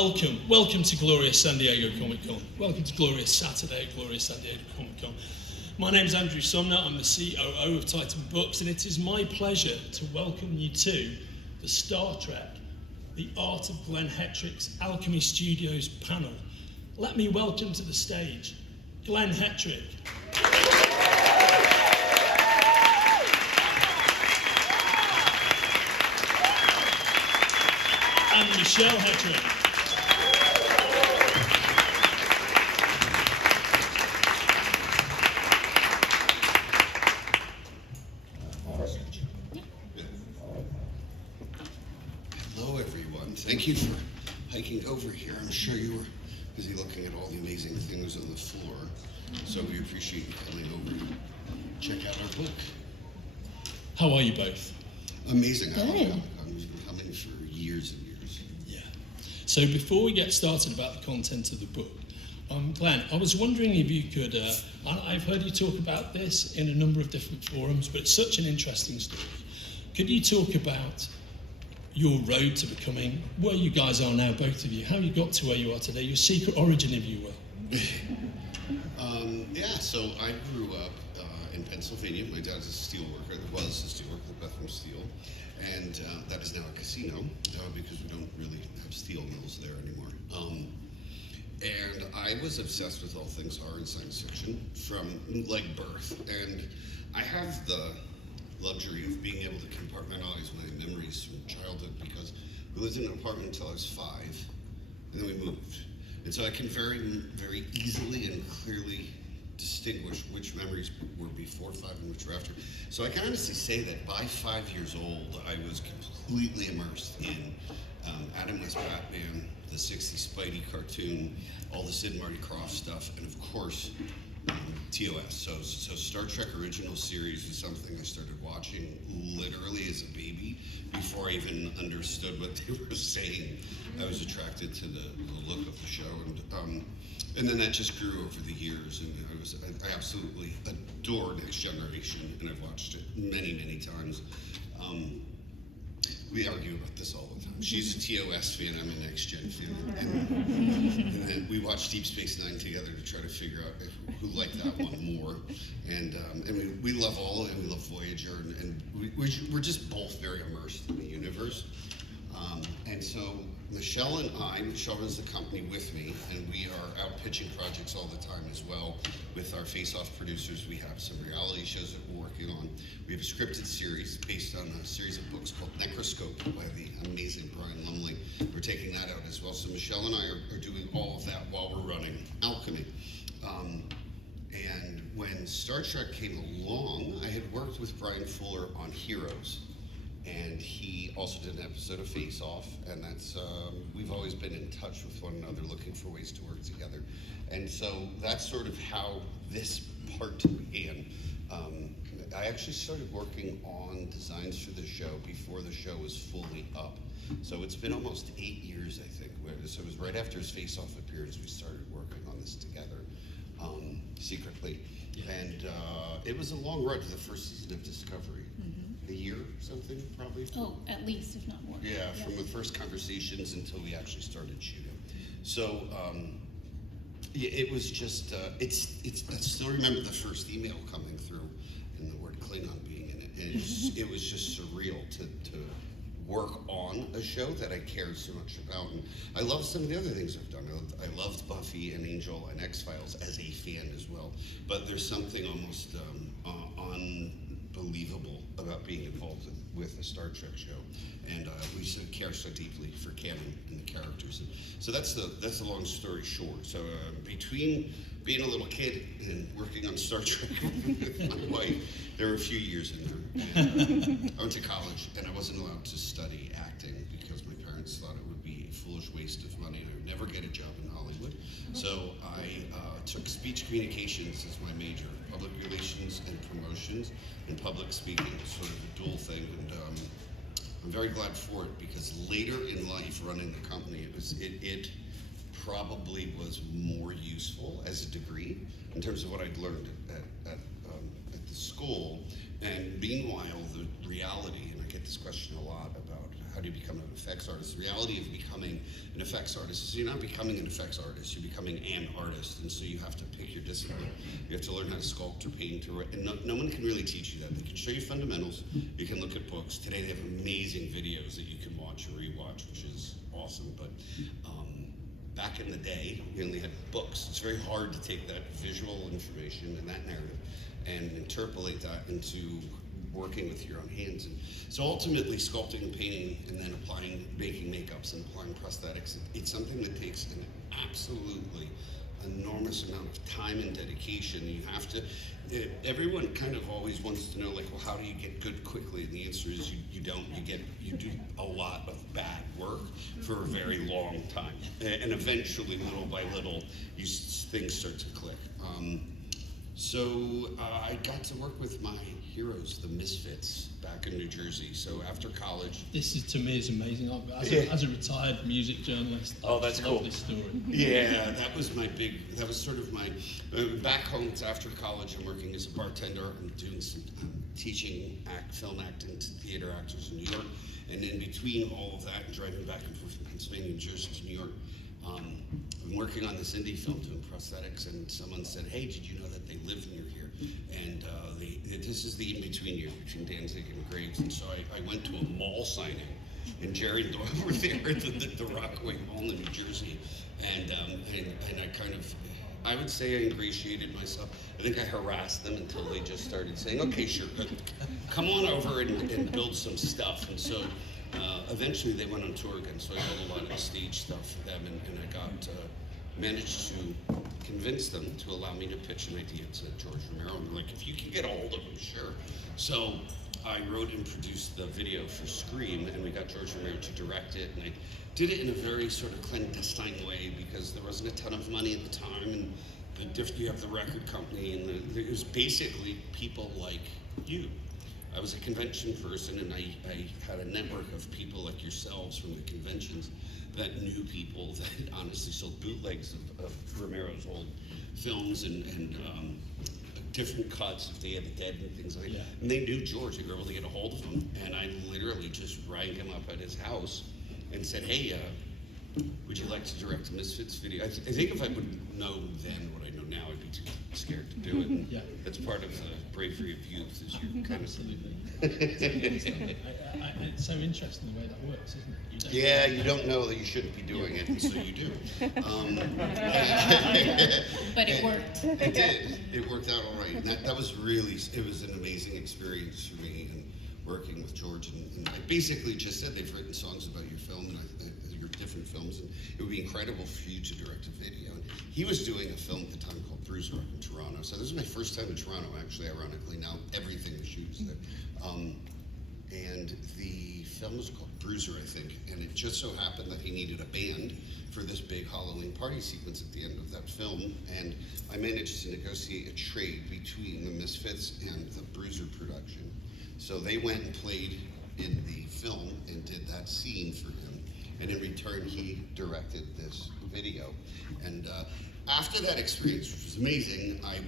Welcome to Glorious San Diego Comic Con. Welcome to Glorious Saturday at Glorious San Diego Comic Con. My name's Andrew Sumner, I'm the COO of Titan Books, and it is my pleasure to welcome you to the Star Trek, The Art of Glenn Hetrick's Alchemy Studios panel. Let me welcome to the stage, Glenn Hetrick. And Michele Hetrick. Hello, everyone. Thank you for hiking over here. I'm sure you were busy looking at all the amazing things on the floor, so we appreciate you coming over to check out our book. How are you both? Amazing. Good. We've been coming for years and years. Yeah. So before we get started about the content of the book, Glenn, I was wondering if you could, I've heard you talk about this in a number of different forums, but it's such an interesting story. Could you talk about your road to becoming where you guys are now, both of you, how you got to where you are today, your secret origin, if you will? So I grew up in Pennsylvania. My dad's a steel worker, was a steel worker, left from steel, and that is now a casino because we don't really have steel mills there anymore. And I was obsessed with all things horror and science fiction from like birth, and I have the luxury of being able to compartmentalize my memories from childhood because we lived in an apartment until I was 5, and then we moved. And so I can very, very easily and clearly distinguish which memories were before 5 and which were after. So I can honestly say that by 5 years old, I was completely immersed in Adam West Batman, the 60s Spidey cartoon, all the Sid and Marty Krofft stuff, and of course, TOS. So Star Trek Original Series was something I started watching literally as a baby before I even understood what they were saying. I was attracted to the look of the show, and then that just grew over the years, and I absolutely adore Next Generation, and I've watched it many, many times. We argue about this all the time. She's a TOS fan, I'm a Next Gen fan. And then we watched Deep Space Nine together to try to figure out who liked that one more. And we love all of it, and we love Voyager, and we're just both very immersed in the universe. And so Michele runs the company with me, and we are out pitching projects all the time as well. With our face-off producers, we have some reality shows that we're working on. We have a scripted series based on a series of books called Necroscope by the amazing Brian Lumley. We're taking that out as well. So Michele and I are doing all of that while we're running Alchemy. And when Star Trek came along, I had worked with Brian Fuller on Heroes. And he also did an episode of Face Off, and that's we've always been in touch with one another, looking for ways to work together. And so that's sort of how this part began. I actually started working on designs for the show before the show was fully up. So it's been almost 8 years, I think. So it was right after his Face Off appearance we started working on this together, secretly. Yeah. And it was a long road to the first season of Discovery. A year or something, probably? Oh, at least, if not more. Yeah, from the first conversations until we actually started shooting. So, it was just, I still remember the first email coming through and the word Klingon being in it. And it was just surreal to work on a show that I cared so much about. And I love some of the other things I've done. I loved Buffy and Angel and X-Files as a fan as well. But there's something almost unbelievable about being involved with a Star Trek show, and we care so deeply for canon and the characters. And so that's the long story short. So between being a little kid and working on Star Trek with my wife, there were a few years in there. And, I went to college, and I wasn't allowed to study acting because my parents thought it would be a foolish waste of money, and I would never get a job in Hollywood. So I took speech communications as my major, public relations and promotions, and public speaking was sort of a dual thing. And I'm very glad for it because later in life, running the company, it probably was more useful as a degree in terms of what I'd learned at the school. And meanwhile, the reality, and I get this question a lot about how do you become an effects artist? The reality of becoming an effects artist is you're not becoming an effects artist, you're becoming an artist, and so you have to pick your discipline. You have to learn how to sculpt or paint, and no one can really teach you that. They can show you fundamentals, you can look at books. Today they have amazing videos that you can watch or rewatch, which is awesome, but back in the day, we only had books. It's very hard to take that visual information and that narrative and interpolate that into working with your own hands. And so ultimately, sculpting and painting and then making makeups and applying prosthetics, it's something that takes an absolutely enormous amount of time and dedication. You have to, everyone kind of always wants to know, like, well, how do you get good quickly? And the answer is you don't. You do a lot of bad work for a very long time. And eventually, little by little, things start to click. So I got to work with my heroes, the Misfits, back in New Jersey. So after college, This is, to me, is amazing. As a retired music journalist, Oh, that's I love cool. this story. yeah, that was sort of my, back home, it's after college, I'm working as a bartender, I'm doing some teaching film acting to theater actors in New York, and in between all of that, and driving back and forth from Pennsylvania, New Jersey to New York, I'm working on this indie film doing prosthetics, and someone said, hey, did you know that they live near here? And this is the in-between years between Danzig and Graves, and so I went to a mall signing, and Jerry and Doyle were there at the Rockaway Mall in New Jersey, and I would say I ingratiated myself. I think I harassed them until they just started saying, okay, sure, come on over and build some stuff. And so eventually they went on tour again, so I did a lot of stage stuff for them, and I managed to convince them to allow me to pitch an idea to George Romero. And they're like, if you can get a hold of him, sure. So I wrote and produced the video for Scream, and we got George Romero to direct it, and I did it in a very sort of clandestine way because there wasn't a ton of money at the time, and you have the record company, and it was basically people like you. I was a convention person, and I had a network of people like yourselves from the conventions that knew people that honestly sold bootlegs of Romero's old films and different cuts if they had the dead and things like that. Yeah. And they knew George. They were able to get a hold of him, and I literally just rang him up at his house and said, hey, would you like to direct a Misfits video? I think if I would know then what I know now, I'd be too scared to do it. And Yeah. That's part of the bravery of youth, is you kind of... Absolutely. It's so interesting the way that works, isn't it? Yeah, you don't know that you shouldn't be doing it, and so you do. But it worked. It did. It worked out all right. And that was really, it was an amazing experience for me, and working with George. And I basically just said, they've written songs about your film, and your different films, and it would be incredible for you to direct a video. And he was doing a film at the time called Bruiser up in Toronto. So this was my first time in Toronto, actually, ironically. Now everything we shoot is there. And the film was called Bruiser, I think, and it just so happened that he needed a band for this big Halloween party sequence at the end of that film, and I managed to negotiate a trade between the Misfits and the Bruiser production. So they went and played in the film and did that scene for him, and in return he directed this video. And after that experience, which was amazing, I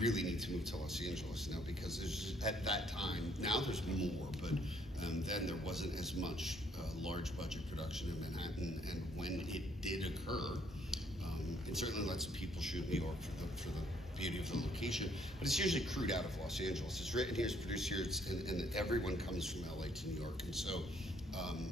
really need to move to Los Angeles now, because there's, at that time, now there's more, but then there wasn't as much large budget production in Manhattan, and when it did occur, it certainly lets people shoot New York for the beauty of the location, but it's usually crewed out of Los Angeles. It's written here, it's produced here, and everyone comes from LA to New York, and so I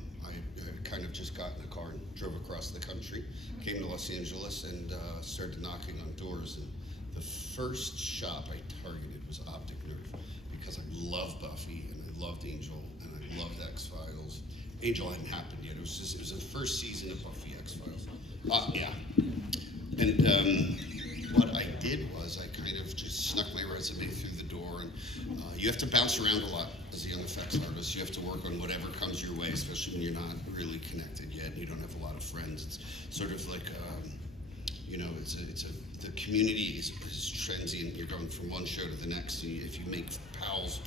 kind of just got in a car and drove across the country, came to Los Angeles, and started knocking on doors. And the first shop I targeted was Optic Nerve, because I love Buffy, and I loved Angel, and I loved X-Files. Angel hadn't happened yet. It was the first season of Buffy X-Files. Yeah. And what I did was I kind of just snuck my resume through the door, and you have to bounce around a lot as a young effects artist. You have to work on whatever comes your way, especially when you're not really connected yet and you don't have a lot of friends. It's sort of like, the community is transient. You're going from one show to the next, and if you make pals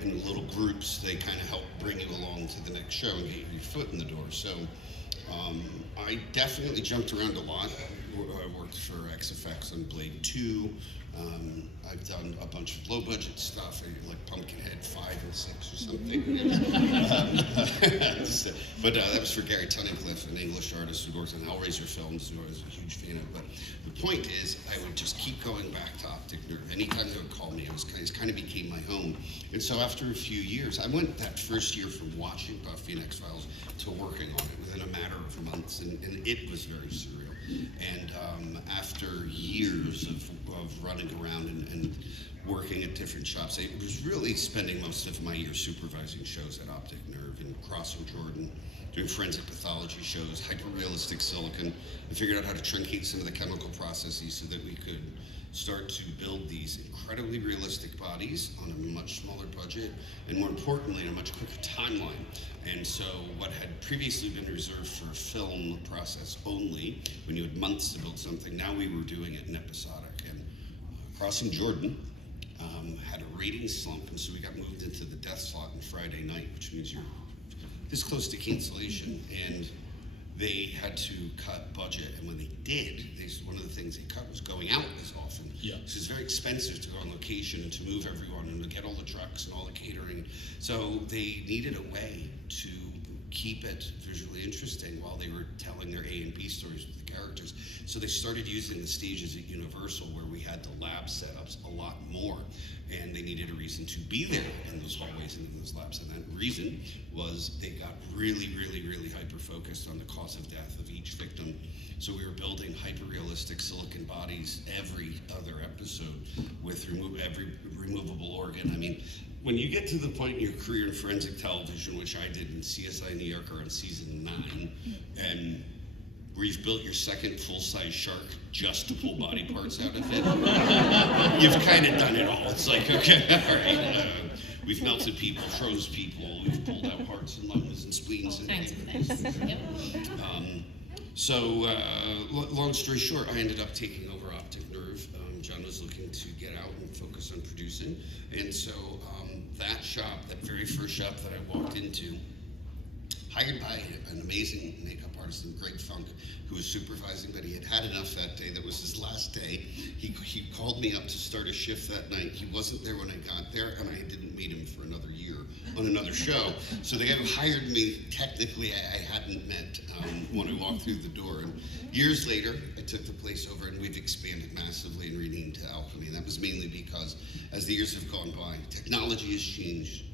in little groups, they kind of help bring you along to the next show and get your foot in the door. So I definitely jumped around a lot. I worked for XFX on Blade 2. I've done a bunch of low budget stuff, like Pumpkinhead 5 and 6 or something. But that was for Gary Tunnicliffe, an English artist who worked on Hellraiser films, who I was a huge fan of. But the point is, I would just keep going back to Optic Nerve. Anytime they would call me, it kind of became my home. And so after a few years, I went that first year from watching Buffy and X-Files to working on it within a matter of months, and it was very surreal. And after years of running around and working at different shops, I was really spending most of my year supervising shows at Optic Nerve and Crossing Jordan, doing forensic pathology shows, hyper-realistic silicon. I figured out how to truncate some of the chemical processes so that we could start to build these incredibly realistic bodies on a much smaller budget, and more importantly, in a much quicker timeline. And so what had previously been reserved for a film process only, when you had months to build something, now we were doing it in episodic. And Crossing Jordan had a rating slump, and so we got moved into the death slot on Friday night, which means you're this close to cancellation. And they had to cut budget, and when they did, one of the things they cut was going out as often. Yeah. So it's very expensive to go on location and to move everyone and to get all the trucks and all the catering. So they needed a way to keep it visually interesting while they were telling their A and B stories with the characters. So they started using the stages at Universal where we had the lab setups a lot more, and they needed a reason to be there in those hallways and in those labs. And that reason was they got really, really, really hyper-focused on the cause of death of each victim. So we were building hyper-realistic silicon bodies every other episode with every removable organ. I mean, when you get to the point in your career in forensic television, which I did in CSI New York or in season 9, and where you've built your second full-size shark just to pull body parts out of it, you've kind of done it all. It's like, okay, all right, we've melted people, froze people, we've pulled out hearts and lungs and spleens. All kinds of things. Yep. So, long story short, I ended up taking over Optic Nerve. John was looking to get out and focus on producing. And so that shop, that very first shop that I walked into, hired by an amazing makeup artist named Greg Funk, who was supervising, but he had had enough that day. That was his last day. He called me up to start a shift that night. He wasn't there when I got there, and I didn't meet him for another year on another show. So the guy who hired me, technically, I hadn't met when I walked through the door. And years later, I took the place over, and we've expanded massively and renamed to Alchemy. And that was mainly because, as the years have gone by, technology has changed.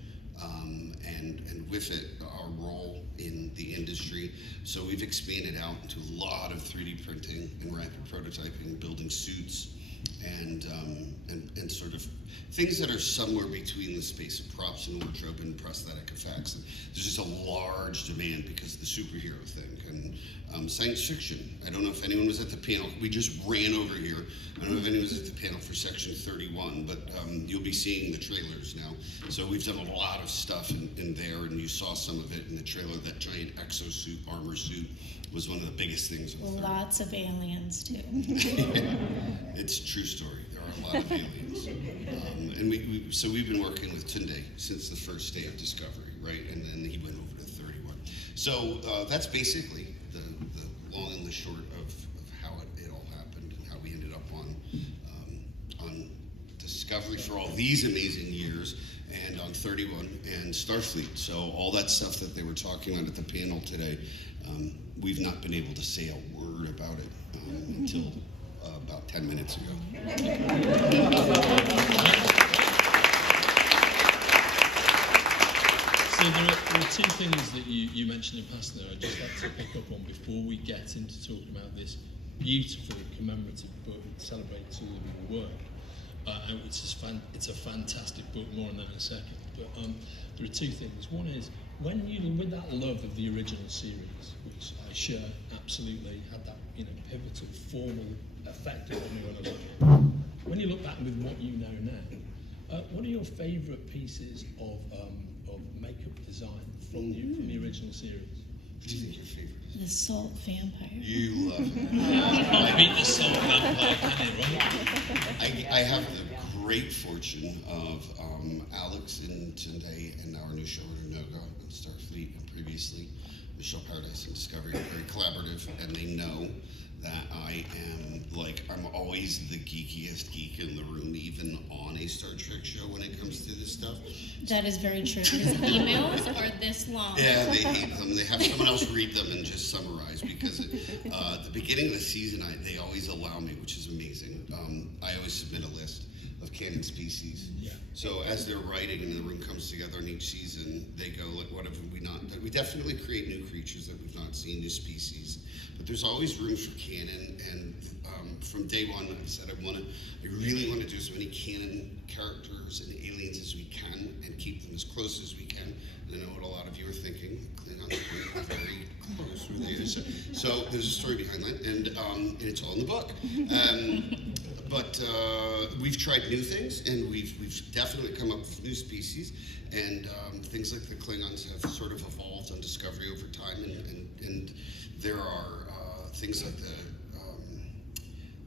And with it, our role in the industry. So we've expanded out into a lot of 3D printing and rapid prototyping, building suits, and sort of things that are somewhere between the space of props and wardrobe and prosthetic effects. And there's just a large demand because of the superhero thing. And science fiction. I don't know if anyone was at the panel. We just ran over here. I don't know if anyone was at the panel for section 31, but you'll be seeing the trailers now. So we've done a lot of stuff in there, and you saw some of it in the trailer. That giant exosuit, armor suit, was one of the biggest things. Lots of aliens, too. It's a true story. There are a lot of aliens. And we've been working with Tunde since the first day of Discovery, right? And then he went over to 31. So that's basically the long and the short of how it all happened and how we ended up on Discovery for all these amazing years, and on 31 and Starfleet. So all that stuff that they were talking about at the panel today, we've not been able to say a word about it until about 10 minutes ago. So there are two things that you mentioned in passing there I'd just like to pick up on before we get into talking about this beautiful commemorative book celebrating all of your work. It's a fantastic book, more on that in a second. But there are two things. One is, when you, with that love of the original series, which I share absolutely, had that pivotal, formal effect on me when I was looking. When you look back with what you know now, what are your favourite pieces of makeup design from the original series? What do you think your favorite is? The salt vampire. You love it. I beat the salt vampire, can you, right? I have the great fortune of Alex and Tunde and our new showrunner Noga and Starfleet, and previously Michelle Paradise and Discovery are very collaborative, and they know that I am, like, I'm always the geekiest geek in the room, even on a Star Trek show when it comes to this stuff. That is very true. His emails are this long. Yeah, they hate them. They have someone else read them and just summarize, because at the beginning of the season, they always allow me, which is amazing. I always submit a list of canon species. Yeah. So as they're writing and the room comes together in each season, they go, like, what have we not done? We definitely create new creatures that we've not seen, new species, but there's always room for canon. And from day one, I said I really want to do as many canon characters and aliens as we can and keep them as close as we can. And I know what a lot of you are thinking. Klingons are very close. So there's a story behind that, and it's all in the book. But we've tried new things, and we've definitely come up with new species, and things like the Klingons have sort of evolved on Discovery over time, and there are things like the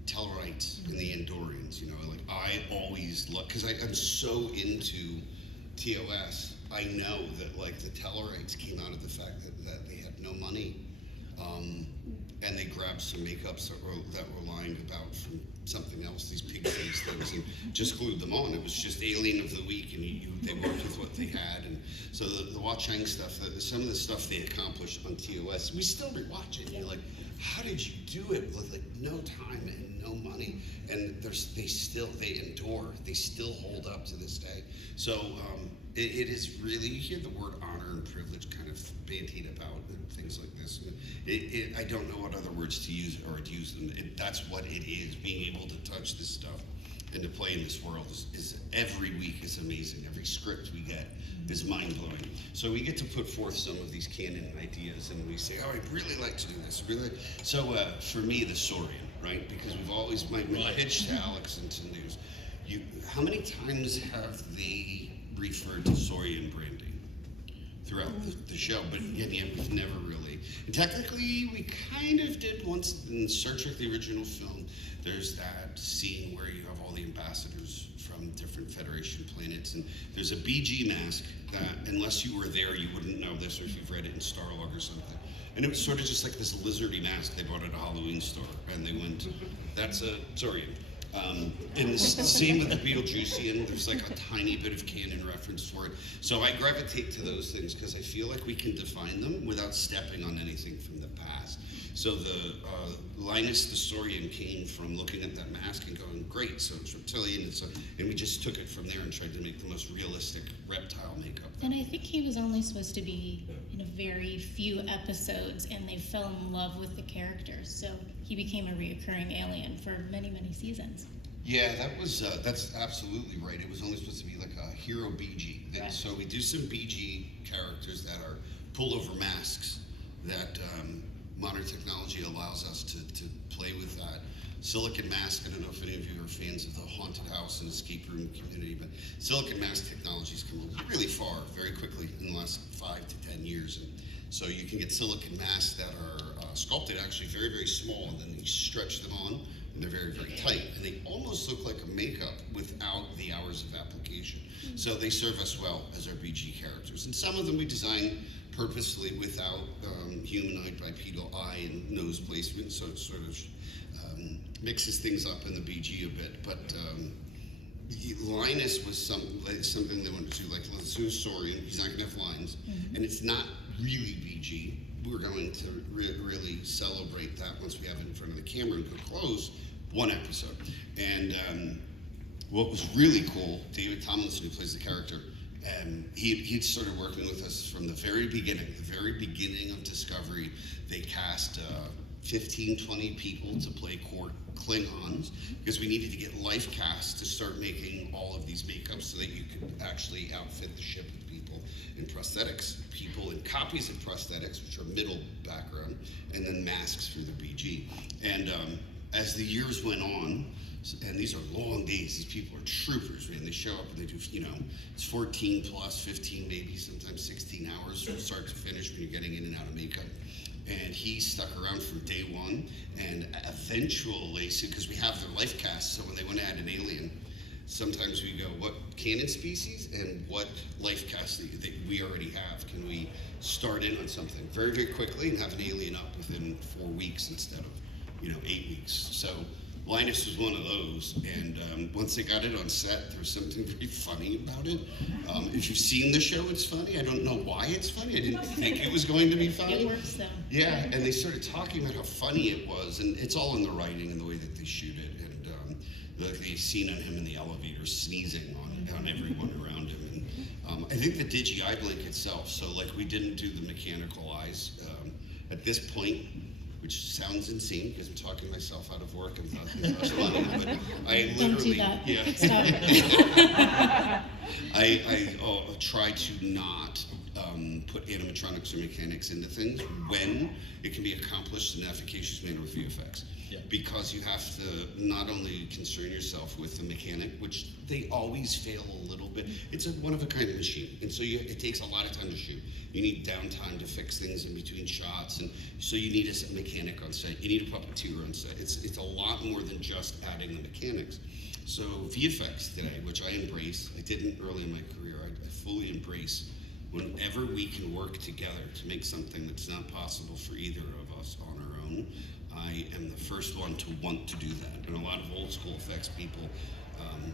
Tellarites and the Andorians. You know, like, I always look, because I'm so into TOS. I know that, like, the Tellarites came out of the fact that they had no money, and they grabbed some makeups that were lying about from something else, these pig face things, and just glued them on. It was just Alien of the Week, and they worked with what they had. And so the Watchang stuff, some of the stuff they accomplished on TOS, we still rewatch it. You're like, how did you do it with, like, no time and no money? And they endure. They still hold up to this day. So it is really, you hear the word honor and privilege kind of bandied about and things like this. I don't know what other words to use or to use them. That's what it is. Being able to touch this stuff and to play in this world is every week is amazing. Every script we get is mind-blowing. So we get to put forth some of these canon ideas, and we say, oh, I'd really like to do this. So for me, the Saurian, right? Because we've always, my pitch to Alex and to News, how many times have they referred to Saurian branding throughout the show? But again, we've never really. And technically, we kind of did once in Star Trek, the original film. There's that scene where you have all the ambassadors from different Federation planets, and there's a BG mask that, unless you were there, you wouldn't know this, or if you've read it in Starlog or something. And it was sort of just like this lizardy mask they bought at a Halloween store, and they went, that's a Saurian. And the same with the Beetlejuicean, there's like a tiny bit of canon reference for it. So I gravitate to those things because I feel like we can define them without stepping on anything from the past. So the Linus the Saurian came from looking at that mask and going, great, so it's reptilian, and we just took it from there and tried to make the most realistic reptile makeup. And I think he was only supposed to be in a very few episodes, and they fell in love with the characters. So he became a reoccurring alien for many, many seasons. Yeah, that's absolutely right. It was only supposed to be like a hero BG. And Right. so we do some BG characters that are pullover masks that modern technology allows us to play with that. Silicon mask, I don't know if any of you are fans of the haunted house and escape room community, but silicon mask technology's come really far very quickly in the last 5 to 10 years. And so you can get silicon masks that are sculpted actually very, very small, and then you stretch them on, and they're very, very tight, and they almost look like a makeup without the hours of application. So they serve us well as our BG characters. And some of them we design purposely without humanoid bipedal eye and nose placement, so it sort of mixes things up in the BG a bit. But Linus was something they wanted to do, like let's do a Saurian, he's not going to have lines, and it's not really BG. We're going to really celebrate that once we have it in front of the camera and go close one episode. And what was really cool, David Tomlinson, who plays the character, he'd started working with us from the very beginning of Discovery. They cast 15, 20 people to play core Klingons because we needed to get life casts to start making all of these makeups so that you could actually outfit the ship with people in prosthetics, people in copies of prosthetics, which are middle background, and then masks for the BG. And as the years went on, and these are long days, these people are troopers, man. They show up and they do, it's 14 plus, 15 maybe, sometimes 16 hours from start to finish when you're getting in and out of makeup. And he stuck around from day one, and eventually, because we have their life cast, so when they want to add an alien, sometimes we go, what canon species and what life cast that we already have? Can we start in on something very, very quickly and have an alien up within 4 weeks instead of 8 weeks. So Linus was one of those, and once they got it on set, there was something very funny about it. If you've seen the show, it's funny. I don't know why it's funny. I didn't think it was going to be funny. It works though. Yeah, and they started talking about how funny it was, and it's all in the writing and the way that they shoot it, and the scene on him in the elevator sneezing on everyone around him. And I think the digi blink itself, so like we didn't do the mechanical eyes at this point, which sounds insane because I'm talking myself out of work and thought that was funny, but I literally, Don't do that. yeah. Stop. I try to not put animatronics or mechanics into things when it can be accomplished in an efficacious manner with VFX. Yeah. Because you have to not only concern yourself with the mechanic, which they always fail a little bit. It's a one-of-a-kind machine, and so it takes a lot of time to shoot. You need downtime to fix things in between shots, and so you need a mechanic on set. You need a puppeteer on set. It's a lot more than just adding the mechanics. So VFX today, which I embrace, I didn't early in my career, I fully embrace whenever we can work together to make something that's not possible for either of us on our own. I am the first one to want to do that. And a lot of old school effects people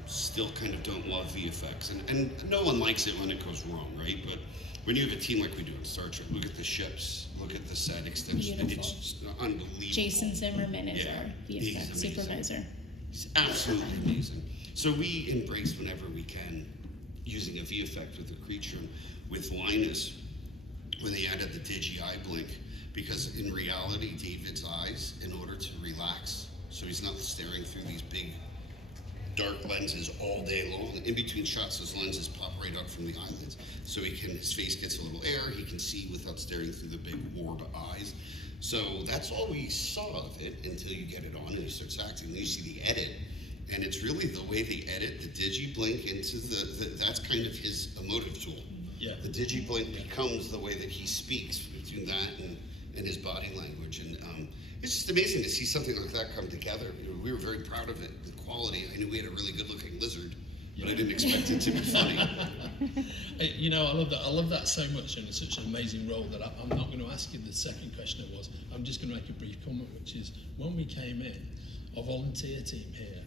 still kind of don't love VFX. And no one likes it when it goes wrong, right? But when you have a team like we do in Star Trek, look at the ships, look at the set extension. Beautiful. It's unbelievable. Jason Zimmerman is our he's VFX amazing. supervisor. It's absolutely amazing. So we embrace whenever we can using a VFX with a creature. With Linus, when they added the digi blink, because in reality, David's eyes, in order to relax, so he's not staring through these big dark lenses all day long. In between shots, those lenses pop right up from the eyelids, so his face gets a little air, he can see without staring through the big orb eyes. So that's all we saw of it until you get it on and he starts acting. Then you see the edit, and it's really the way they edit the digi blink into that's kind of his emotive tool. Yeah. The digi blink becomes the way that he speaks between that and his body language, and it's just amazing to see something like that come together. We were very proud of it, the quality. I knew we had a really good-looking lizard, but I didn't expect it to be funny. I love that. I love that so much, and it's such an amazing role that I'm not going to ask you the second question it was. I'm just going to make a brief comment, which is when we came in, our volunteer team here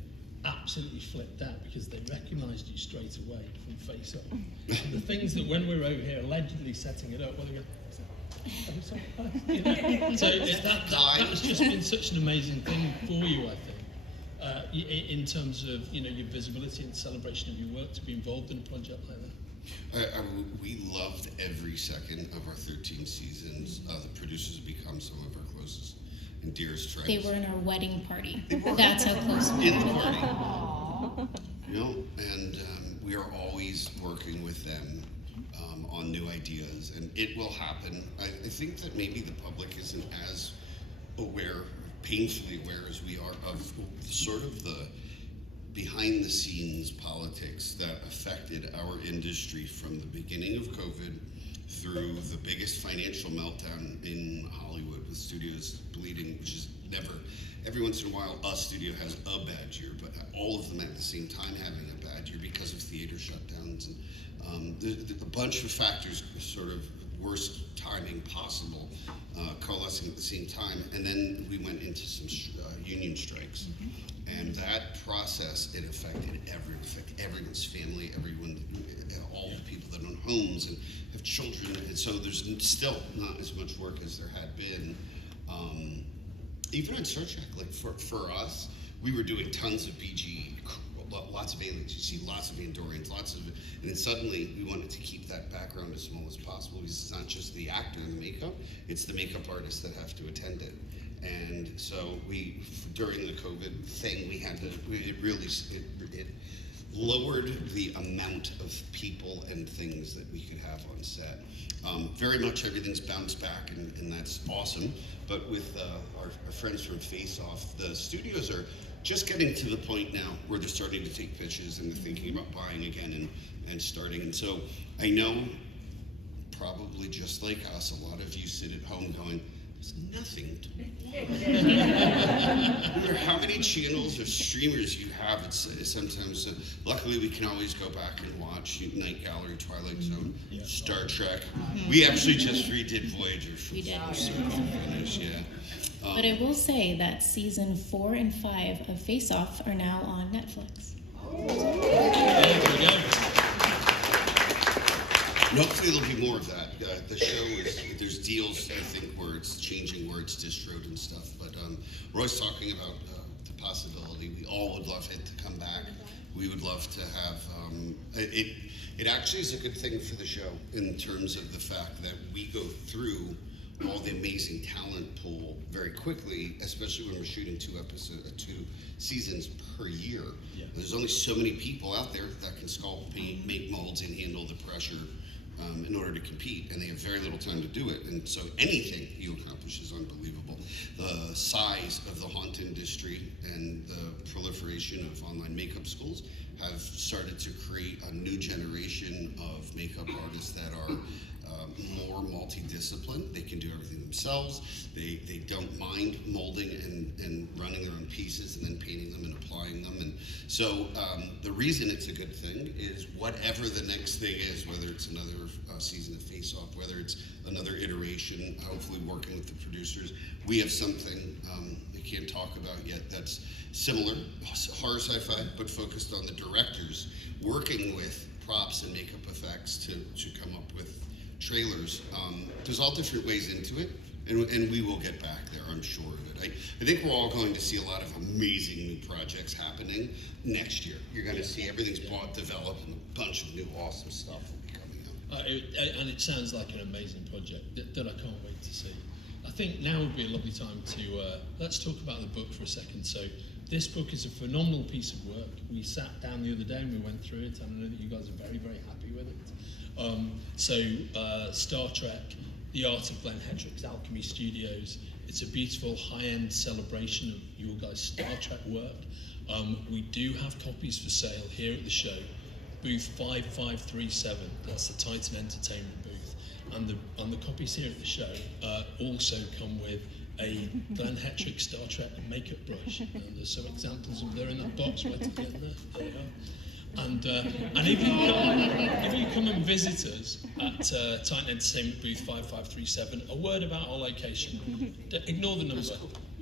absolutely flipped out because they recognised you straight away from Face Off. And the things that when we were over here allegedly setting it up, well, they go, so that has just been such an amazing thing for you, I think, in terms of your visibility and celebration of your work to be involved in a project like that. We loved every second of our 13 seasons. The producers have become some of our closest and dearest friends. They were in our wedding party. That's how close we were. In the party. And we are always working with them on new ideas, and it will happen. I think that maybe the public isn't as aware, painfully aware as we are of sort of the behind the scenes politics that affected our industry from the beginning of COVID through the biggest financial meltdown in Hollywood with studios bleeding, which is never, every once in a while a studio has a bad year, but all of them at the same time having a bad year because of theater shutdowns. And a bunch of factors, sort of worst timing possible, coalescing at the same time. And then we went into some union strikes. And that process, it affected everyone's family, all the people that own homes and have children. And so there's still not as much work as there had been. Even on Star Trek, like for us, we were doing tons of BG, lots of aliens. You see lots of Andorians, and then suddenly we wanted to keep that background as small as possible because it's not just the actor and the makeup, it's the makeup artists that have to attend it. And so during the COVID thing, it lowered the amount of people and things that we could have on set. Very much everything's bounced back, and that's awesome. But with our friends from Face Off, the studios are just getting to the point now where they're starting to take pitches and they're thinking about buying again and starting. And so I know, probably just like us, a lot of you sit at home going, there's nothing to watch. No matter how many channels or streamers you have, it's sometimes, luckily we can always go back and watch Night Gallery, Twilight Zone, Star Trek. We actually just redid Voyager from start to finish, But I will say that season 4 and 5 of Face Off are now on Netflix. There we go. And hopefully there'll be more of that. The show there's deals, I think, where it's changing, where it's distroed and stuff. But we're always talking about the possibility. We all would love it to come back. We would love to have it. It actually is a good thing for the show in terms of the fact that we go through all the amazing talent pool very quickly, especially when we're shooting 2 seasons per year. Yeah. There's only so many people out there that can sculpt, paint, make molds, and handle the pressure in order to compete, and they have very little time to do it. And so anything you accomplish is unbelievable. The size of the haunt industry and the proliferation of online makeup schools have started to create a new generation of makeup artists that are more multidisciplined. They can do everything themselves. They don't mind molding and running their own pieces and then painting them and applying them. And so the reason it's a good thing is whatever the next thing is, whether it's another season of Face Off, whether it's another iteration, hopefully working with the producers, we have something we can't talk about yet that's similar, horror sci-fi, but focused on the directors working with props and makeup effects to come up with trailers. There's all different ways into it, and we will get back there, I'm sure of it. I think we're all going to see a lot of amazing new projects happening next year. You're going to see everything's bought, developed, and a bunch of new awesome stuff will be coming out. And it sounds like an amazing project that I can't wait to see. I think now would be a lovely time to let's talk about the book for a second. So this book is a phenomenal piece of work. We sat down the other day and we went through it, and I know that you guys are very, very happy with it. Star Trek, The Art of Glenn Hetrick's Alchemy Studios. It's a beautiful high-end celebration of your guys' Star Trek work. We do have copies for sale here at the show. Booth 5537, that's the Titan Entertainment booth. And the copies here at the show also come with a Glenn Hetrick Star Trek makeup brush. And there's some examples of there in that box right at the end there. There they are. And if you come and visit us at Titan Entertainment booth 5537, a word about our location. Ignore the number,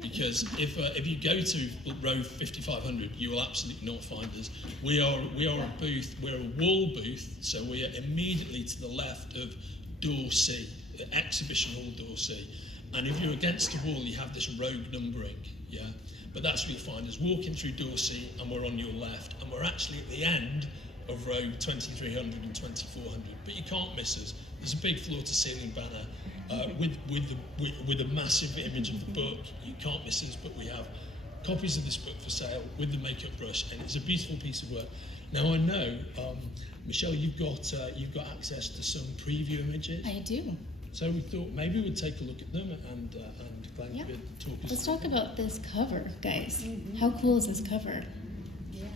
because if you go to row 5500, you will absolutely not find us. We are a booth. We're a wall booth, so we are immediately to the left of door C, the exhibition hall door C. And if you're against the wall, you have this rogue numbering, yeah. But that's where you find us, walking through door C, and we're on your left, and we're actually at the end of row 2300 and 2400. But you can't miss us. There's a big floor-to-ceiling banner with a massive image of the book. You can't miss us. But we have copies of this book for sale with the makeup brush, and it's a beautiful piece of work. Now I know, Michelle, you've got access to some preview images. I do. So we thought maybe we'd take a look at them and Glenn could talk us Let's through talk them. about this cover, guys. How cool is this cover? Yeah.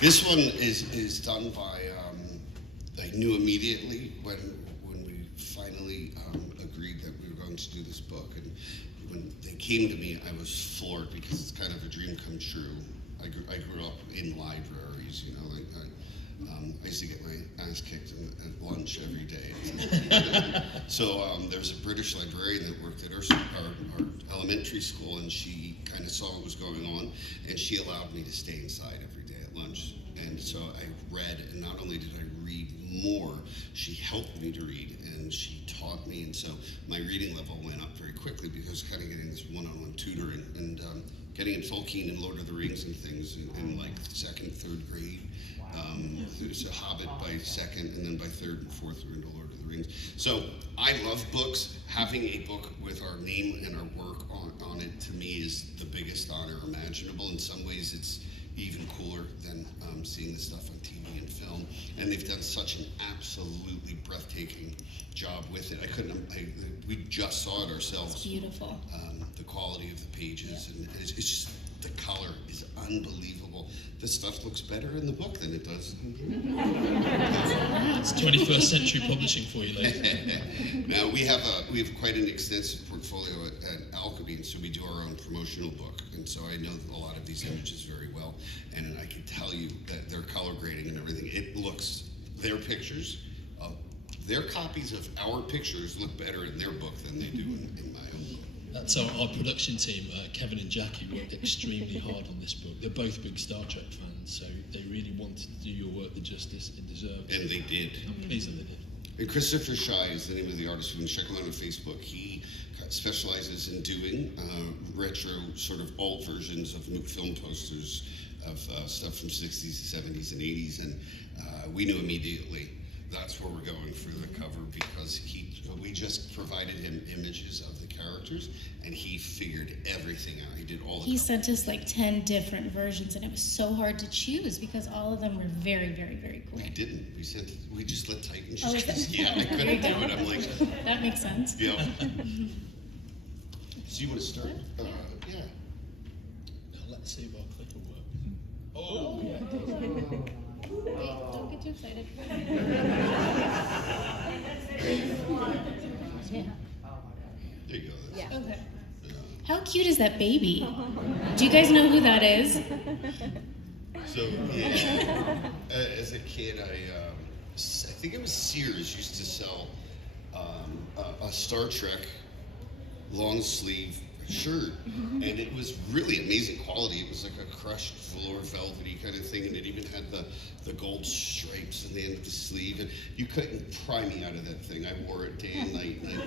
This one is done by I knew immediately when we finally agreed that we were going to do this book, and when they came to me, I was floored because it's kind of a dream come true. I grew up in libraries, you know, like I used to get my ass kicked at lunch every day. So there's a British librarian that worked at our elementary school, and she kind of saw what was going on, and she allowed me to stay inside every day at lunch. And so I read, and not only did I read more, she helped me to read, and she taught me, and so my reading level went up very quickly because I was kind of getting this one-on-one tutoring, and getting in Tolkien and Lord of the Rings and things in like second, third grade. There's a Hobbit by second, and then by third and fourth we're into Lord of the Rings. So I love books. Having a book with our name and our work on it, to me, is the biggest honor imaginable. In some ways it's even cooler than seeing the stuff on TV and film. And they've done such an absolutely breathtaking job with it. We just saw it ourselves. It's beautiful. The quality of the pages, and it's just, the color is unbelievable. This stuff looks better in the book than it does. It's 21st century publishing for you, ladies. Now we have quite an extensive portfolio at Alchemy, and so we do our own promotional book. And so I know a lot of these images very well, and I can tell you that their color grading and everything, it looks, their pictures their copies of our pictures look better in their book than they do in my own book. That's our production team, Kevin and Jackie, worked extremely hard on this book. They're both big Star Trek fans, so they really wanted to do your work the justice it deserved. And they did. I'm pleased that they did. And Christopher Shy is the name of the artist. You can check him out on Facebook. He specializes in doing retro sort of alt versions of new film posters of stuff from 60s, 70s, and 80s. And we knew immediately that's where we're going for the cover, because we just provided him images of the characters, and he figured everything out. He did all the. He sent us like 10 different versions, and it was so hard to choose because all of them were very, very, very cool. We didn't. We just let Titan Oh, just. is it? Yeah, I couldn't do it. I'm like. That makes sense. Yeah. So you want to start? Yeah. Now let's see if our clicker works. Oh. Wait, don't get too excited. There you go. Yeah. Okay. Yeah. How cute is that baby? Do you guys know who that is? So yeah, as a kid, I think it was Sears used to sell a Star Trek long sleeve shirt, and it was really amazing quality. It was like a crushed velour velvety kind of thing, and it even had the gold stripes in the end of the sleeve, and you couldn't pry me out of that thing. I wore it day and night, night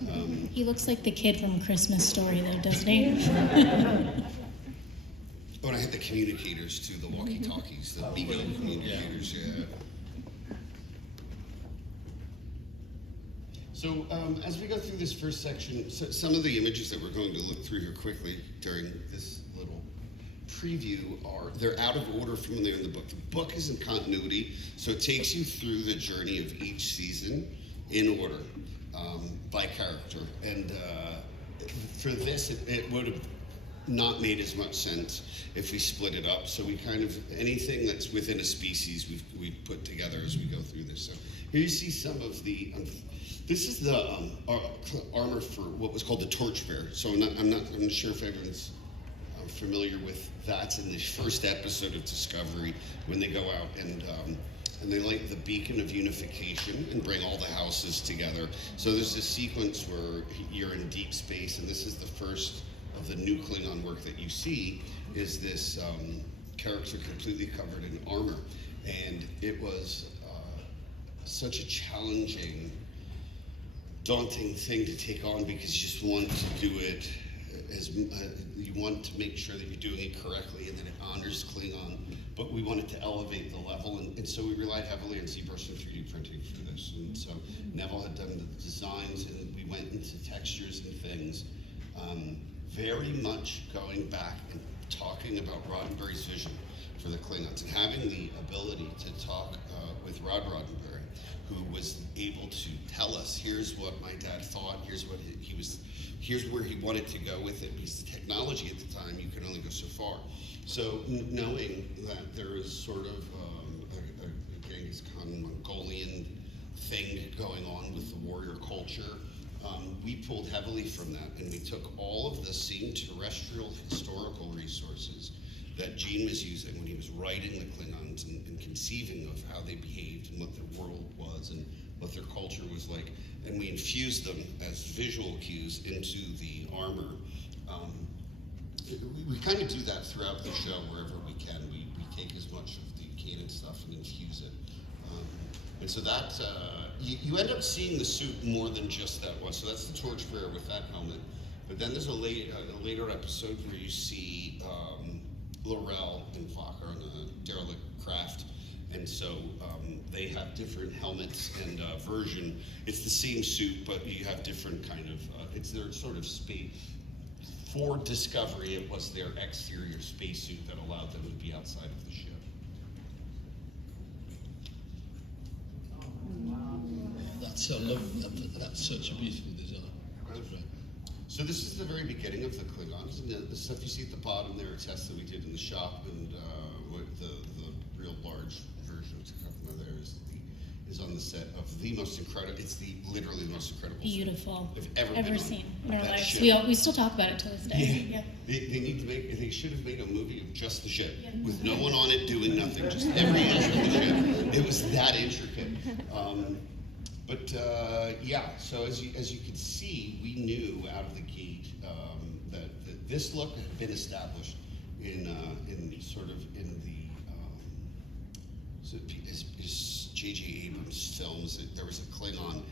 and day. He looks like the kid from Christmas Story, though, doesn't he? Oh, and I had the communicators too, the walkie-talkies, the Beagle communicators, yeah. So as we go through this first section, so some of the images that we're going to look through here quickly during this little preview they're out of order from when they're in the book. The book is in continuity, so it takes you through the journey of each season in order by character. And for this, it would have not made as much sense if we split it up. So we kind of, anything that's within a species, we've put together as we go through this. So here you see some of the, this is the armor for what was called the Torchbearer. So I'm not sure if everyone's familiar with that's in the first episode of Discovery when they go out and they light the beacon of unification and bring all the houses together. So there's this sequence where you're in deep space, and this is the first of the new Klingon work that you see, is this character completely covered in armor. And it was such a challenging, daunting thing to take on, because you just want to do it as you want to make sure that you're doing it correctly and that it honors Klingon, but we wanted to elevate the level, and so we relied heavily on ZBrush and 3D printing for this. And so Neville had done the designs, and we went into textures and things, very much going back and talking about Roddenberry's vision for the Klingons, and having the ability to talk with Rod Roddenberry, who was able to tell us, here's what my dad thought, here's what here's where he wanted to go with it, because the technology at the time, you could only go so far. So knowing that there is sort of a Genghis Khan Mongolian thing going on with the warrior culture, we pulled heavily from that, and we took all of the same terrestrial historical resources that Gene was using when he was writing the Klingons and conceiving of how they behaved and what their world was and what their culture was like, and we infused them as visual cues into the armor. We kind of do that throughout the show wherever we can. We take as much of the canon stuff and infuse it. And so that, you end up seeing the suit more than just that one. So that's the Torchbearer with that helmet. But then there's a later episode where you see Laurel and Fokker on a derelict craft. And so they have different helmets and version. It's the same suit, but you have different kind of, it's their sort of space. For Discovery, it was their exterior spacesuit that allowed them to be outside of the ship. I love that's such a beautiful design. So this is the very beginning of the Klingons, and the stuff you see at the bottom there, a test that we did in the shop, and the real large version of there is on the set of the most incredible. It's literally the most incredible. Beautiful. They've ever seen in our lives. Ship. We still talk about it to this day. Yeah. They need to make. They should have made a movie of just the ship with no one on it doing nothing, just every inch of the ship. It was that intricate. But yeah, so as you can see, we knew out of the gate that this look had been established in the J.J. Abrams films. There was a Klingon.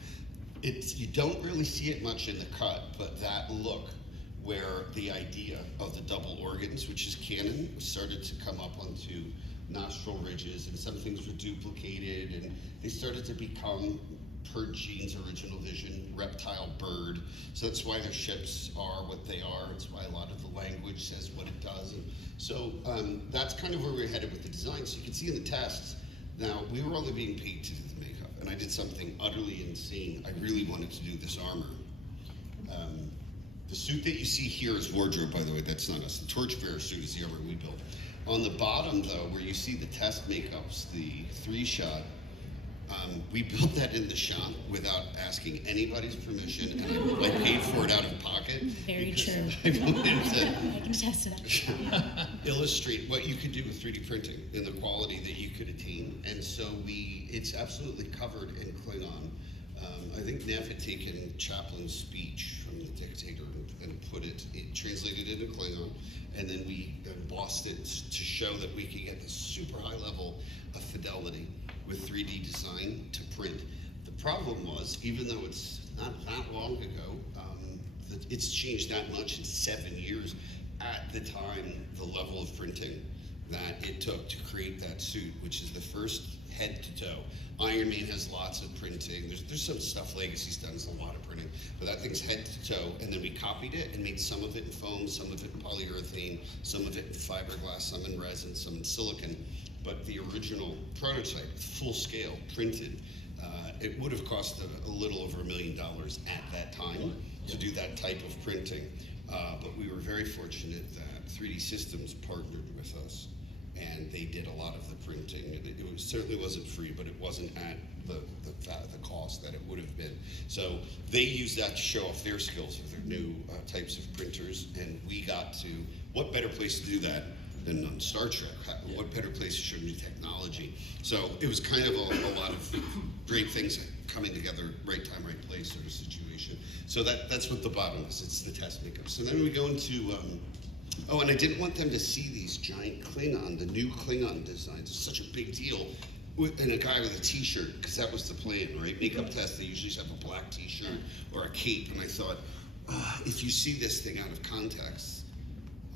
You don't really see it much in the cut, but that look where the idea of the double organs, which is canon, started to come up onto nostril ridges, and some things were duplicated, and they started to become, per Gene's original vision, reptile bird. So that's why their ships are what they are. It's why a lot of the language says what it does. And so that's kind of where we're headed with the design. So you can see in the tests, now we were only being paid to do the makeup, and I did something utterly insane. I really wanted to do this armor. The suit that you see here is wardrobe, by the way. That's not us. The torchbearer suit is the armor we built. On the bottom, though, where you see the test makeups, the 3-shot, we built that in the shop without asking anybody's permission, and I paid for it out of pocket. Very true. I wanted to I can attest to that. illustrate what you could do with 3D printing and the quality that you could attain. And so it's absolutely covered in Klingon. I think Neff had taken Chaplin's speech from the dictator and translated it into Klingon, and then we embossed it to show that we could get this super high level of fidelity with 3D design to print. The problem was, even though it's not that long ago, it's changed that much in 7 years. At the time, the level of printing that it took to create that suit, which is the first head to toe. Iron Man has lots of printing. There's some stuff Legacy's done, there's a lot of printing, but that thing's head to toe, and then we copied it and made some of it in foam, some of it in polyurethane, some of it in fiberglass, some in resin, some in silicon. But the original prototype, full scale, printed, it would have cost a little over $1 million at that time to do that type of printing. But we were very fortunate that 3D Systems partnered with us, and they did a lot of the printing. It certainly wasn't free, but it wasn't at the cost that it would have been. So they used that to show off their skills with their new types of printers, and we got to, what better place to do that than on Star Trek? What better place to show new technology? So it was kind of a lot of great things coming together, right time, right place sort of situation. So that's what the bottom is. It's the test makeup. So then we go into, oh, and I didn't want them to see these giant Klingon, the new Klingon designs. It's such a big deal. And a guy with a t-shirt, because that was the plan, right? Makeup test, they usually have a black t-shirt or a cape. And I thought, if you see this thing out of context,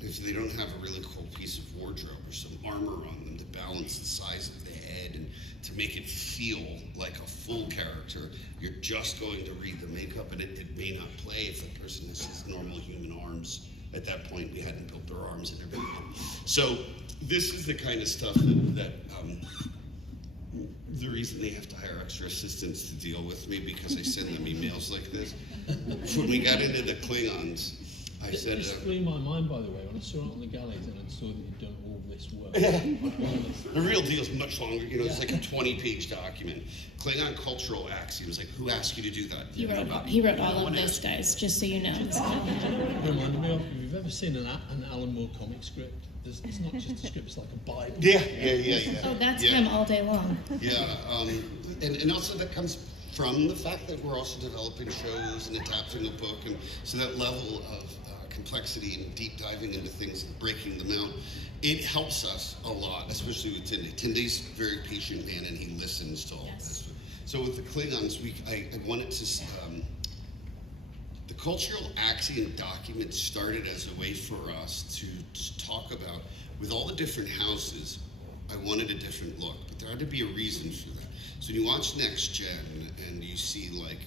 if they don't have a really cool piece of wardrobe or some armor on them to balance the size of the head and to make it feel like a full character, you're just going to read the makeup, and it may not play if the person has his normal human arms. At that point, we hadn't built their arms and everything. So this is the kind of stuff that the reason they have to hire extra assistants to deal with me, because I send them emails like this. When we got into the Klingons, I said... It blew my mind, by the way, when I saw it on the galleys and I saw that you'd done all this work. The real deal is much longer. You know, it's like a 20-page document. Klingon cultural axioms, like, who asked you to do that? He wrote all of this, guys, just so you know. Reminded me of, if you've ever seen an Alan Moore comic script, it's not just a script, it's like a Bible. Yeah. Oh, that's him all day long. Yeah, and also that comes from the fact that we're also developing shows and adapting a book, and so that level of complexity and deep diving into things and breaking them out, it helps us a lot, especially with Tunde. Tunde's a very patient man, and he listens to all this. So with the Klingons, I wanted to, the cultural axiom document started as a way for us to talk about, with all the different houses, I wanted a different look, but there had to be a reason for that. So when you watch Next Gen and you see, like,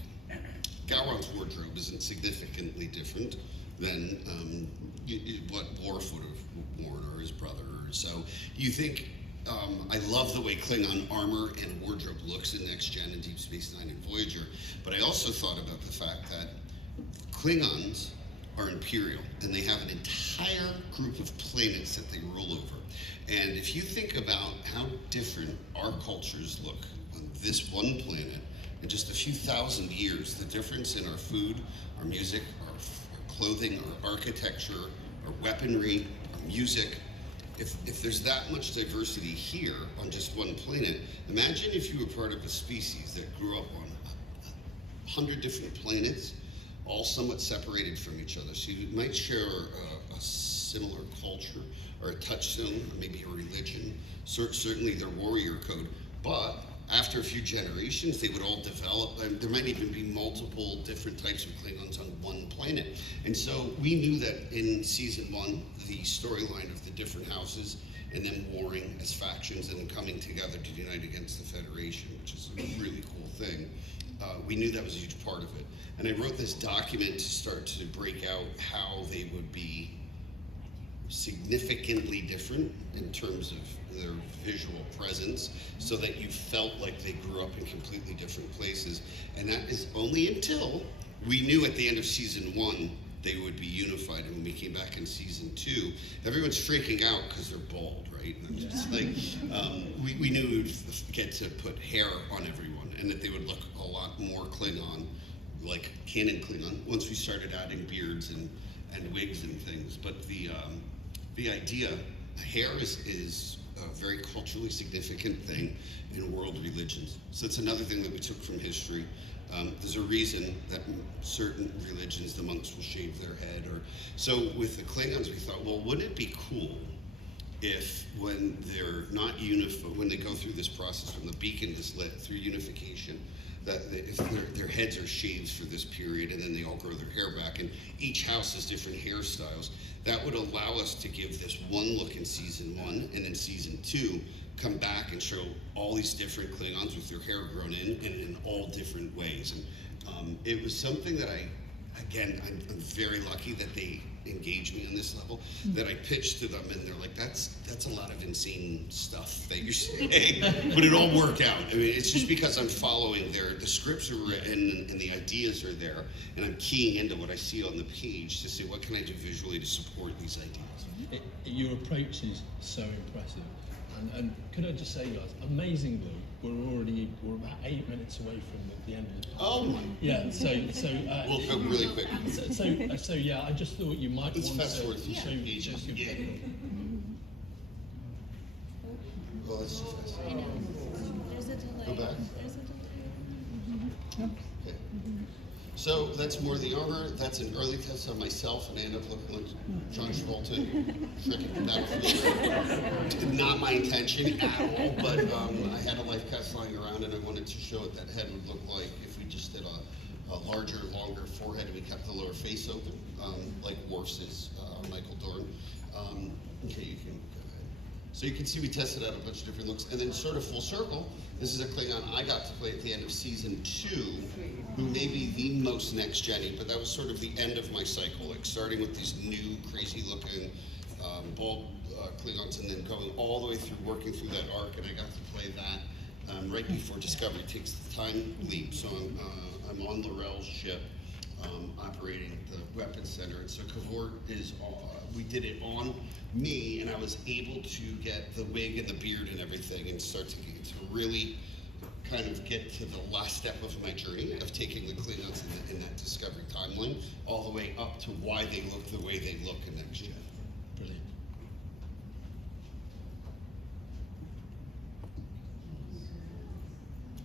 Gowron's wardrobe isn't significantly different than what Worf would have worn, or his brother. So you think, I love the way Klingon armor and wardrobe looks in Next Gen and Deep Space Nine and Voyager, but I also thought about the fact that Klingons are imperial, and they have an entire group of planets that they rule over. And if you think about how different our cultures look on this one planet, in just a few thousand years, the difference in our food, our music, our clothing, our architecture, our weaponry, our music, if there's that much diversity here on just one planet, imagine if you were part of a species that grew up on 100 different planets, all somewhat separated from each other. So you might share a similar culture, or a touchstone, or maybe a religion, certainly their warrior code, but after a few generations, they would all develop. There might even be multiple different types of Klingons on one planet. And so we knew that in season 1, the storyline of the different houses and them warring as factions and then coming together to unite against the Federation, which is a really cool thing. We knew that was a huge part of it. And I wrote this document to start to break out how they would be significantly different in terms of their visual presence, so that you felt like they grew up in completely different places. And that is only until we knew at the end of season 1 they would be unified. And when we came back in season 2, everyone's freaking out because they're bald, right? And it's like, we knew we would get to put hair on everyone, and that they would look a lot more Klingon, like canon Klingon, once we started adding beards and wigs and things. But the idea, hair is a very culturally significant thing in world religions. So it's another thing that we took from history. There's a reason that certain religions, the monks will shave their head. So with the Klingons, we thought, well, wouldn't it be cool if when they're not unified, when they go through this process, when the beacon is lit through unification, that if their heads are shaved for this period, and then they all grow their hair back, and each house has different hairstyles, that would allow us to give this one look in season 1, and then season 2 come back and show all these different Klingons with their hair grown in, and in all different ways. And it was something that I'm very lucky that they engaged me on this level, that I pitched to them, and they're like, that's a lot of insane stuff that you're saying, but it all worked out. I mean, it's just because I'm following the scripts are written and the ideas are there, and I'm keying into what I see on the page to say, what can I do visually to support these ideas? Your approach is so impressive. And could I just say, guys, amazingly, we're about 8 minutes away from the end of the podcast. Oh my! Yeah. We'll go really quick. So yeah, I just thought you might Let's want fast forward to through show some pages. your Yeah. Well, that's too fast. I know. There's a delay. Go back. There's a delay. Okay. So that's more of the armor. That's an early test on myself, and I end up looking like John Travolta in freaking Battlefield. Not my intention at all, but I had a life cast lying around, and I wanted to show what that head would look like if we just did a larger, longer forehead, and we kept the lower face open, like Worf's is on Michael Dorn. Okay, you can go ahead. So you can see we tested out a bunch of different looks, and then sort of full circle, this is a Klingon I got to play at the end of season 2, who may be the most next-gen-y, but that was sort of the end of my cycle, like starting with these new, crazy-looking bald Klingons, and then going all the way through, working through that arc, and I got to play that right before Discovery takes the time leap. So I'm on L'Orel's ship, operating the weapons center, and so Kavort is, we did it on me, and I was able to get the wig and the beard and everything, and start to really kind of get to the last step of my journey of taking the Klingons in that Discovery timeline, all the way up to why they look the way they look in Next Gen. Brilliant.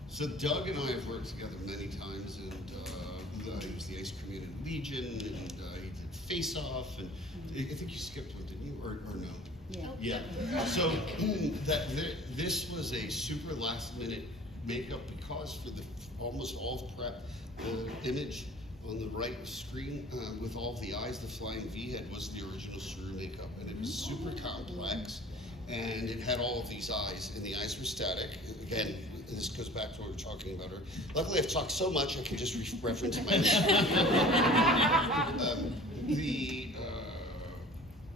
So Doug and I have worked together many times, and he was the Ice Cream Legion, and he did Face Off, and I think you skipped one, didn't you, or no? Yeah. Yeah. So this was a super last minute makeup, because for the almost all of prep, the image on the right screen with all of the eyes, the flying V head was the original Saru makeup, and it was super complex, and it had all of these eyes, and the eyes were static. Again, this goes back to what we were talking about. Luckily, I've talked so much I can just reference my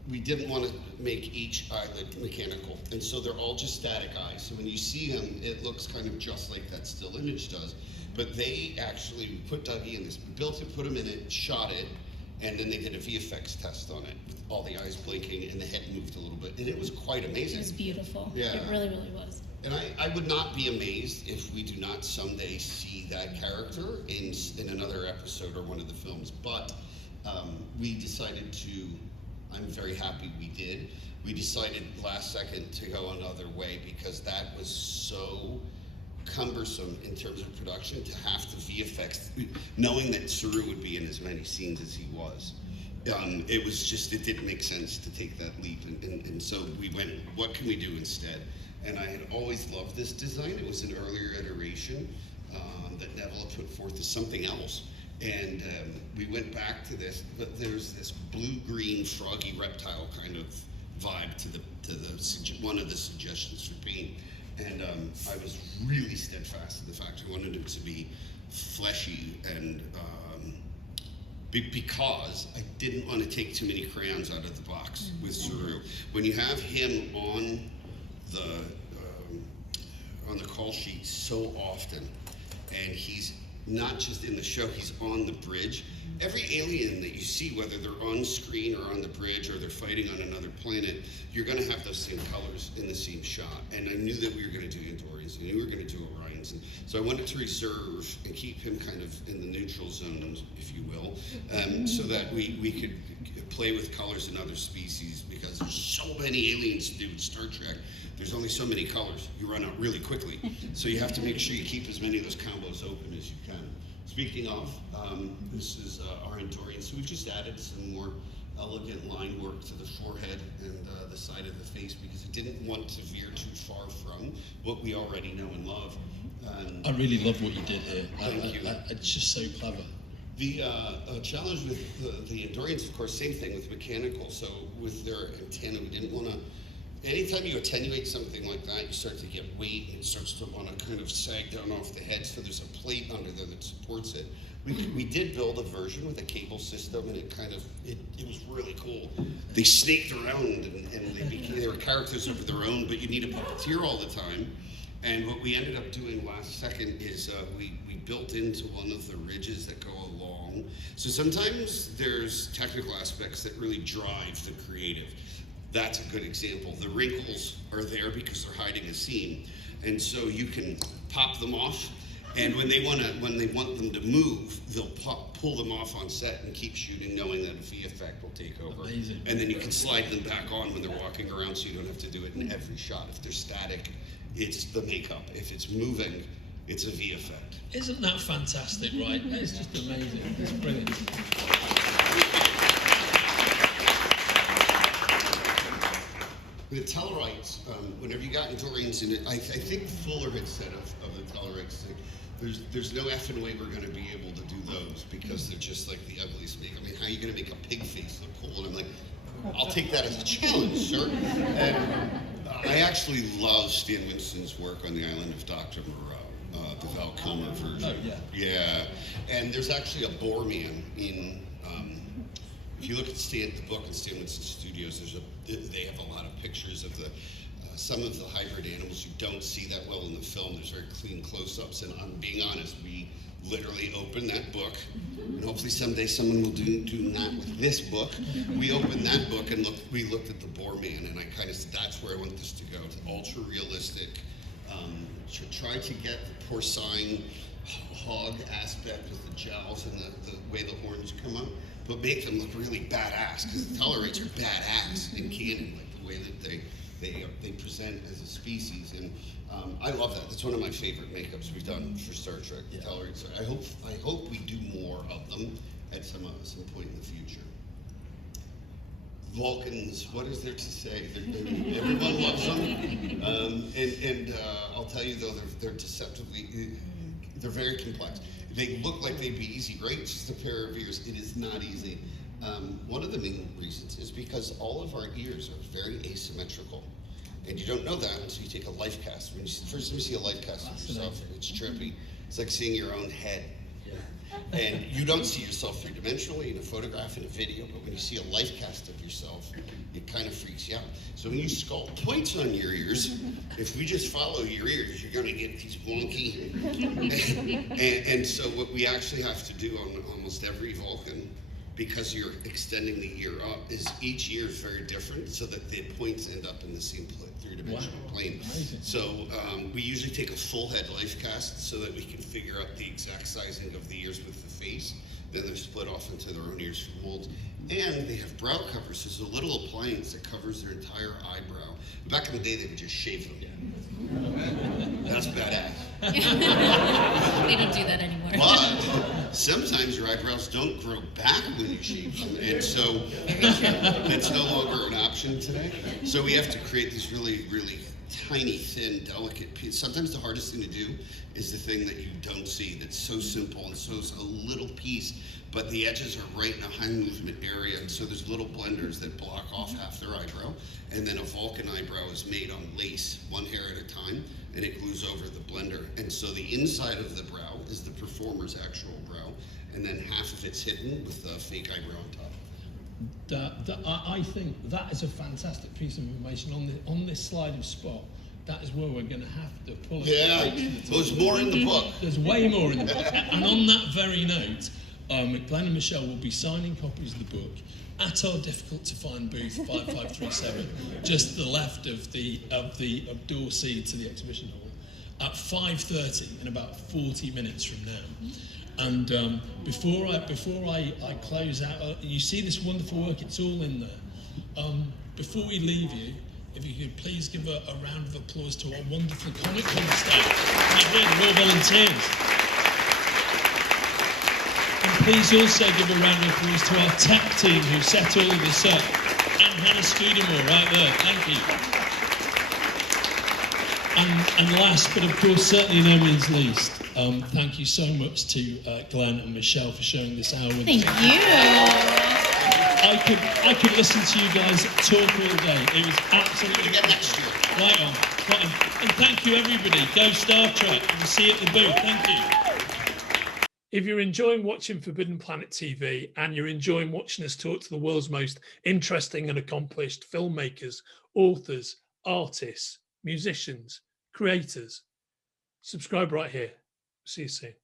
we didn't want to make each eyelid mechanical, and so they're all just static eyes. So when you see them, it looks kind of just like that still image does. But they actually put Dougie in this, built it, put him in it, shot it, and then they did a VFX test on it, with all the eyes blinking and the head moved a little bit, and it was quite amazing. It was beautiful. Yeah. It really, really was. And I would not be amazed if we do not someday see that character in another episode or one of the films. But we decided to, I'm very happy we did. We decided last second to go another way, because that was so cumbersome in terms of production to have the VFX, knowing that Saru would be in as many scenes as he was. It was just, it didn't make sense to take that leap, and so we went, what can we do instead? And I had always loved this design. It was an earlier iteration that Neville put forth as something else. And we went back to this, but there's this blue-green froggy reptile kind of vibe to one of the suggestions for paint. And I was really steadfast in the fact I wanted it to be fleshy and because I didn't want to take too many crayons out of the box with Saru. When you have him on the call sheet so often, and he's not just in the show, he's on the bridge. Every alien that you see, whether they're on screen or on the bridge or they're fighting on another planet, you're going to have those same colors in the same shot. And I knew that we were going to do Andorians, and we were going to do Orions. And so I wanted to reserve and keep him kind of in the neutral zone, if you will, so that we could play with colors in other species, because there's so many aliens to do in Star Trek. There's only so many colors. You run out really quickly. So you have to make sure you keep as many of those combos open as you can. Speaking of, this is our Andorian. So we've just added some more elegant line work to the forehead and the side of the face, because I didn't want to veer too far from what we already know and love. I really love what you did here. Thank you. It's just so clever. The challenge with the Andorians, of course, same thing with mechanical. So with their antenna, we didn't want to. Anytime you attenuate something like that, you start to get weight, and it starts to want to kind of sag down off the head, so there's a plate under there that supports it. We did build a version with a cable system, and it was really cool. They snaked around, and they were characters of their own, but you need a puppeteer all the time. And what we ended up doing last second is we built into one of the ridges that go along. So sometimes there's technical aspects that really drive the creative. That's a good example. The wrinkles are there because they're hiding a seam, and so you can pop them off. And when they want them to move, they'll pull them off on set and keep shooting, knowing that a V effect will take over. Amazing. And then you can slide them back on when they're walking around, so you don't have to do it in every shot. If they're static, it's the makeup. If it's moving, it's a V effect. Isn't that fantastic, right? It's just amazing. It's brilliant. The Tellarites, whenever you got Andorians in it, I think Fuller had said of the Tellarites, there's no effing way we're going to be able to do those, because they're just like the ugliest make. I mean, how are you going to make a pig face look cool? And I'm like, I'll take that as a challenge, sir. And I actually love Stan Winston's work on the island of Dr. Moreau, the Val Kilmer version. Oh, yeah. Yeah. And there's actually a boar man in. If you look at the book in Stan Winston Studios, they have a lot of pictures of some of the hybrid animals. You don't see that well in the film. There's very clean close-ups, and I'm being honest, we literally opened that book, and hopefully someday someone will do that with this book. We opened that book and we looked at the boar man, and I kind of said, that's where I want this to go. It's ultra realistic. Try to get the porcine hog aspect with the jowls and the way the horns come up, but make them look really badass, because the Tellarites are badass in canon, like the way that they present as a species, and I love that. That's one of my favorite makeups we've done for Star Trek. The Tellarites. I hope we do more of them at some point in the future. Vulcans, what is there to say? Everyone loves them, and I'll tell you though, they're deceptively. They're very complex. They look like they'd be easy, right? It's just a pair of ears. It is not easy. One of the main reasons is because all of our ears are very asymmetrical. And you don't know that until you take a life cast. When you first time you see a life cast of yourself, it's trippy. It's like seeing your own head. And you don't see yourself three-dimensionally in a photograph and a video, but when you see a life cast of yourself, it kind of freaks you out. So when you sculpt points on your ears, if we just follow your ears, you're going to get these wonky. and so what we actually have to do on almost every Vulcan, because you're extending the ear up, is each ear is very different, so that the points end up in the same three-dimensional plane. Amazing. So we usually take a full head life cast so that we can figure out the exact sizing of the ears with the face. Then they're split off into their own ears for molds. And they have brow covers. There's a little appliance that covers their entire eyebrow. Back in the day, they would just shave them. That's badass. They don't do that anymore. But sometimes your eyebrows don't grow back when you shave them, and so it's no longer an option today. So we have to create this really, really tiny, thin, delicate piece. Sometimes the hardest thing to do is the thing that you don't see, that's so simple and so a little piece, but the edges are right in a high movement area, and so there's little blenders that block off half their eyebrow, and then a Vulcan eyebrow is made on lace, one hair at a time, and it glues over the blender. And so the inside of the brow is the performer's actual brow, and then half of it's hidden with the fake eyebrow on top. I think that is a fantastic piece of information on this slide of Spot. That is where we're going to have to pull it. Yeah, there's more in the book. There's way more in the book. And on that very note, Glenn and Michelle will be signing copies of the book at our difficult to find booth 5537, just to the left of the door C to the exhibition hall, at 5:30 in about 40 minutes from now. And before I close out, you see this wonderful work, it's all in there. Before we leave you, if you could please give a round of applause to our wonderful Comic Con staff. You're here, they're all volunteers. And please also give a round of applause to our tech team who set all of this up. And Hannah Scudamore right there, thank you. And last, but of course certainly no means least, thank you so much to Glenn and Michelle for showing this hour with Thank you. I could listen to you guys talk all day. It was absolutely right on. And thank you everybody. Go Star Trek. We'll see you at the booth. Thank you. If you're enjoying watching Forbidden Planet TV and you're enjoying watching us talk to the world's most interesting and accomplished filmmakers, authors, artists, musicians, creators, subscribe right here. See you soon.